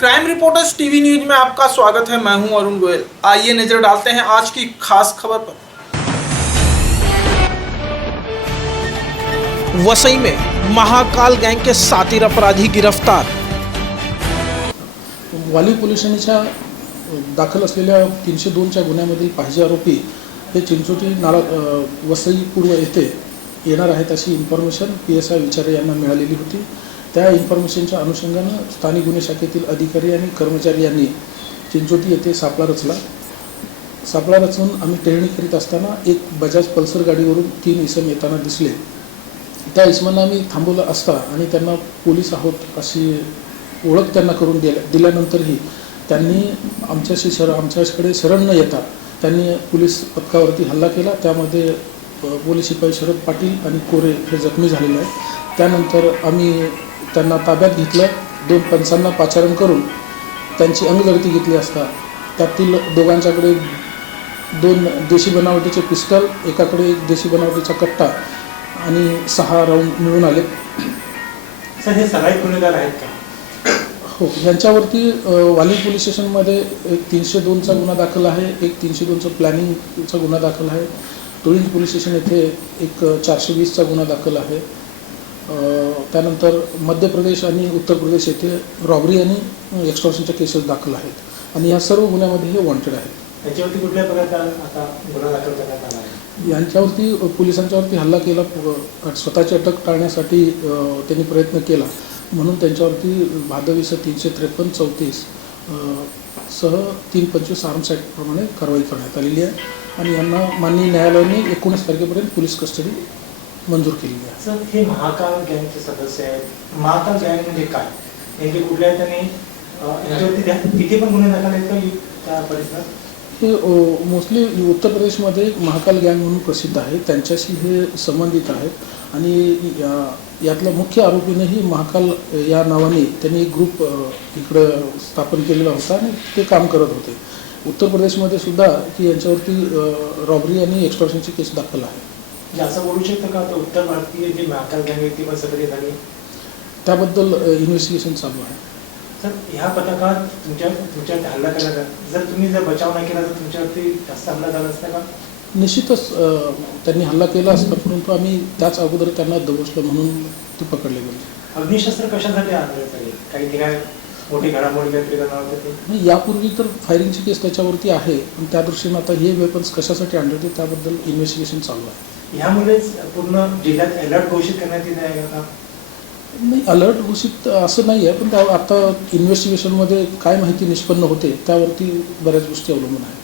Crime reporters TV news में आपका स्वागत है। मैं हूं अरुण गोयल। आइए नजर डालते हैं आज की खास खबर पर। वसई में महाकाल गैंग के सातीर अपराधी गिरफ्तार। वाली पोलीस स्टेशनच्या दाखल असलेल्या 302च्या गुन्ह्यामधील पाहिजे आरोपी हे चिंचोटी नाला वसई पूर्व येथे येणार आहेत अशी इन्फॉर्मेशन PSI विचारे यांना मिळालेली होती। त्या इन्फॉर्मेशनच्या अनुषंगाने स्थानिक गुन्हे शाखेतील अधिकारी आणि कर्मचारी यांनी चिंचोटी येथे सापळा रचून आम्ही टेहळणी करीत असताना एक बजाज पल्सर गाडीवरून 3 इसम येताना दिसले। त्या इसमांना आम्ही थांबवलं असता आणि त्यांना पोलीस आहोत अशी ओळख त्यांना करून दिल्यानंतरही त्यांनी आमच्याकडे शरण न येता त्यांनी पोलीस पथकावरती हल्ला केला। त्यामध्ये पोलीस शिपाई शरद पाटील आणि कोरे हे जखमी झालेले आहेत। त्यानंतर आम्ही त्यांना ताब्यात घेतलं। 2 पंचांना पाचारण करून त्यांची अंगझडती घेतली असता त्यातील दोघांच्याकडे 2 देशी बनावटीचे पिस्टल, एकाकडे 1 देशी बनावटीचा कट्टा आणि 6 राऊंड मिळून आले। सर हे सगळे गुन्हेगार आहेत का? हो, यांच्यावरती वाली पोलीस स्टेशनमध्ये एक 302चा गुन्हा दाखल आहे, एक 302चा प्लॅनिंगचा गुन्हा दाखल आहे। तुळींज पोलीस स्टेशन येथे एक 420चा गुन्हा दाखल आहे। त्यानंतर मध्य प्रदेश आणि उत्तर प्रदेश येथे रॉबरी आणि एक्स्टॉर्शनच्या केसेस दाखल आहेत आणि या सर्व गुन्ह्यामध्ये हे वॉन्टेड आहेत। याच्यावरती कुठल्या प्रकारचा आता गुन्हा दाखल करण्यात आला आहे? यांच्यावरती पोलिसांच्यावरती हल्ला केला, स्वतःची अटक टाळण्यासाठी त्यांनी प्रयत्न केला म्हणून त्यांच्यावरती भादवी 353-34 सह 325 आर्म्स ॲक्ट प्रमाणे कारवाई करण्यात आलेली आहे आणि यांना माननीय न्यायालयाने 19 तारखेपर्यंत पोलीस कस्टडी मंजूर केलेली आहे। सर हे महाकाल गँगचे सदस्य आहेत। महाकाल गँग म्हणजे काय, नेमके कुठल्या आहेत आणि यांच्यावरती तिथे पण गुन्हे दाखल आहेत का त्या परिसरात? हे मोस्टली उत्तर प्रदेशमध्ये महाकाल गँग म्हणून प्रसिद्ध आहे, त्यांच्याशी हे संबंधित आहेत आणि यातल्या मुख्य आरोपीनेही महाकाल या नावाने त्यांनी एक ग्रुप इकडं स्थापन केलेला होता आणि ते काम करत होते। उत्तर प्रदेशमध्ये सुद्धा की यांच्यावरती रॉबरी आणि एक्स्टॉर्शनची केस दाखल आहे। असं बोलू शकतं का आता उत्तर भारतीय जे महाकाल गँग आहे ती पण सक्रिय झाली? त्याबद्दल इन्व्हेस्टिगेशन चालू आहे। सर ह्या पथकात तुमच्यावरती हल्ला केला, जर तुम्ही बचाव नाही केला तर तुमच्यावरती जास्त हल्ला झाला असता का? निश्चितच त्यांनी हल्ला केला असता, परंतु आम्ही त्याच अगोदर त्यांना दबोचलं म्हणून ते पकडले गेले। अग्निशस्त्र कशासाठी आणले? काही मोठी घडामोडी काहीतरी करणार होते? यापूर्वी तर फायरिंगची केस त्याच्यावरती आहे, पण त्या दृष्टीने आता हे वेपन्स कशासाठी आणले होते त्याबद्दल इन्व्हेस्टिगेशन चालू आहे। ह्यामुळेच पूर्ण जिल्ह्यात अलर्ट घोषित करण्यात येत आहे का? नाही, अलर्ट घोषित असं नाही आहे, पण आता इन्व्हेस्टिगेशनमध्ये काय माहिती निष्पन्न होते त्यावरती बऱ्याच गोष्टी अवलंबून आहेत।